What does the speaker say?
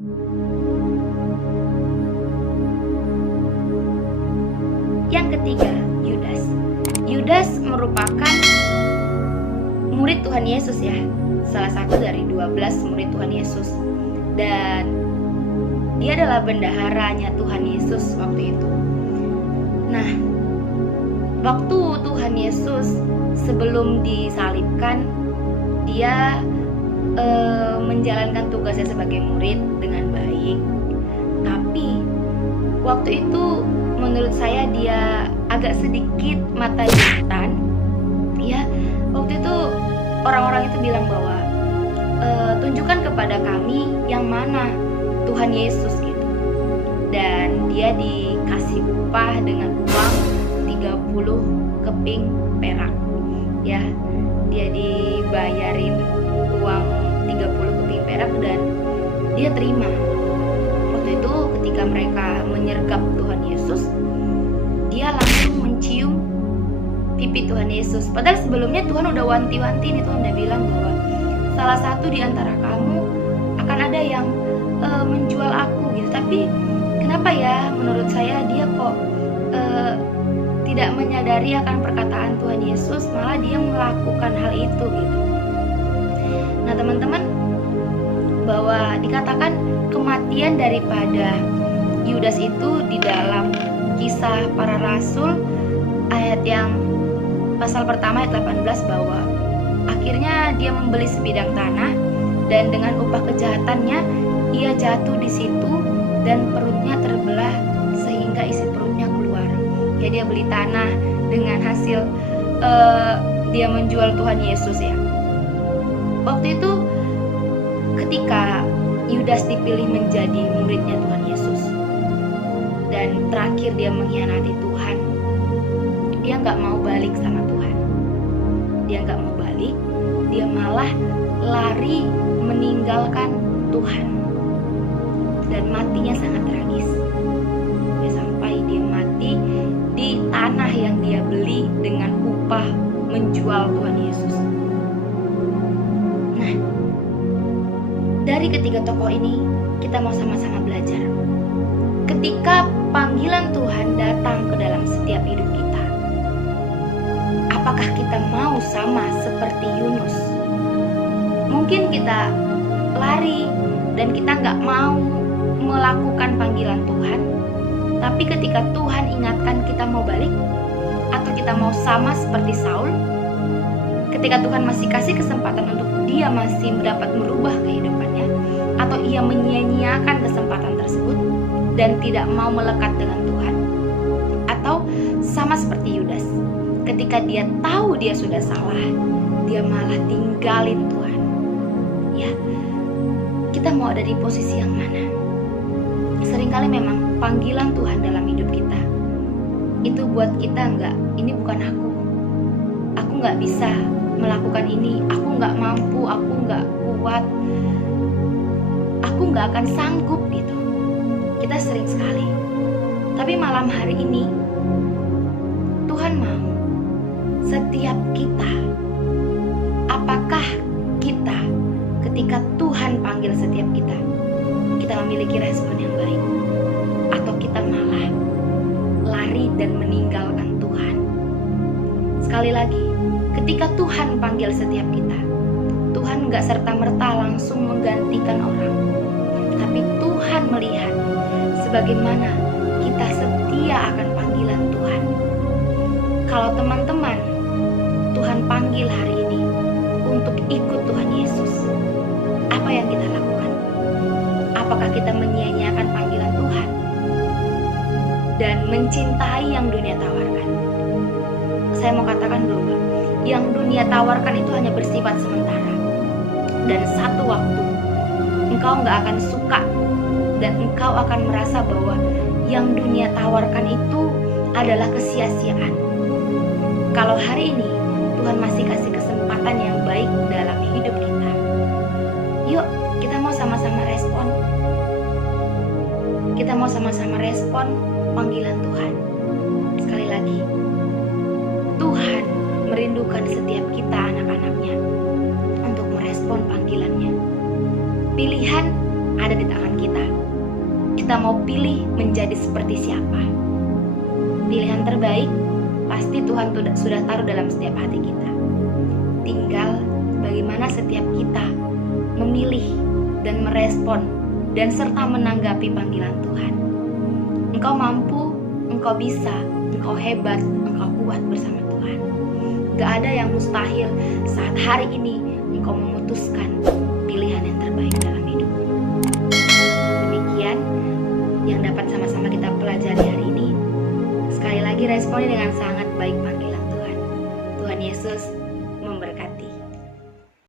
Yang ketiga, Yudas. Yudas merupakan murid Tuhan Yesus ya, salah satu dari 12 murid Tuhan Yesus. Dan dia adalah bendaharanya Tuhan Yesus waktu itu. Nah, waktu Tuhan Yesus sebelum disalibkan, dia menjalankan tugasnya sebagai murid dengan baik. Tapi waktu itu menurut saya dia agak sedikit mata duitan. Ya, waktu itu orang-orang itu bilang bahwa tunjukkan kepada kami yang mana Tuhan Yesus gitu. Dan dia dikasih upah dengan uang 30 keping perak. Ya, dia dibayarin uang 30 keping perak dan dia terima. Waktu itu ketika mereka menyergap Tuhan Yesus, dia langsung mencium pipi Tuhan Yesus. Padahal sebelumnya Tuhan udah wanti-wanti nih, Tuhan udah bilang bahwa salah satu di antara kamu akan ada yang menjual aku gitu. Tapi kenapa ya menurut saya dia kok tidak menyadari akan perkataan Tuhan Yesus, malah dia melakukan hal itu gitu. Nah teman-teman, bahwa dikatakan kematian daripada Yudas itu di dalam Kisah Para Rasul ayat yang pasal pertama ayat 18, bahwa akhirnya dia membeli sebidang tanah dan dengan upah kejahatannya ia jatuh di situ dan perutnya terbelah sehingga isi perutnya keluar. Ya, dia beli tanah dengan hasil dia menjual Tuhan Yesus ya. Waktu itu ketika Yudas dipilih menjadi muridnya Tuhan Yesus dan terakhir dia mengkhianati Tuhan, dia nggak mau balik sama Tuhan. Dia nggak mau balik, dia malah lari meninggalkan Tuhan dan matinya sangat tragis. Ya, sampai dia mati di tanah yang dia beli dengan upah menjual Tuhan Yesus. Nah, dari ketiga tokoh ini kita mau sama-sama belajar. Ketika panggilan Tuhan datang ke dalam setiap hidup kita, apakah kita mau sama seperti Yunus? Mungkin kita lari dan kita nggak mau melakukan panggilan Tuhan, tapi ketika Tuhan ingatkan kita mau balik, atau kita mau sama seperti Saul, ketika Tuhan masih kasih kesempatan untuk dia masih dapat merubah kehidupannya, atau ia menyia-nyiakan kesempatan tersebut dan tidak mau melekat dengan Tuhan, atau sama seperti Yudas, ketika dia tahu dia sudah salah, dia malah tinggalin Tuhan. Ya, kita mau ada di posisi yang mana? Seringkali memang panggilan Tuhan dalam hidup kita itu buat kita ini bukan aku nggak bisa melakukan ini, aku nggak mampu, aku nggak kuat, aku nggak akan sanggup gitu. Kita sering sekali. Tapi malam hari ini Tuhan mau setiap kita, apakah kita ketika Tuhan panggil setiap kita memiliki respon yang baik, atau kita malah lari dan meninggalkan Tuhan? Sekali lagi, ketika Tuhan panggil setiap kita, Tuhan gak serta-merta langsung menggantikan orang, tapi Tuhan melihat sebagaimana kita setia akan panggilan Tuhan. Kalau teman-teman Tuhan panggil hari ini untuk ikut Tuhan Yesus, apa yang kita lakukan? Apakah kita menyia-nyiakan panggilan Tuhan dan mencintai yang dunia tawarkan? Saya mau katakan bahwa yang dunia tawarkan itu hanya bersifat sementara, dan satu waktu engkau gak akan suka dan engkau akan merasa bahwa yang dunia tawarkan itu adalah kesia-siaan. Kalau hari ini Tuhan masih kasih kesempatan yang baik dalam hidup kita, yuk kita mau sama-sama respon. Kita mau sama-sama respon panggilan Tuhan. Sekali lagi, Tuhan merindukan setiap kita anak-anaknya untuk merespon panggilannya. Pilihan ada di tangan kita. kita mau pilih menjadi seperti siapa. Pilihan terbaik pasti Tuhan sudah taruh dalam setiap hati kita. Tinggal bagaimana setiap kita memilih dan merespon dan serta menanggapi panggilan Tuhan. Engkau mampu, engkau bisa, engkau hebat, engkau kuat bersama Tuhan. Gak ada yang mustahil saat hari ini engkau memutuskan pilihan yang terbaik dalam hidupmu. Demikian yang dapat sama-sama kita pelajari hari ini. Sekali lagi responnya dengan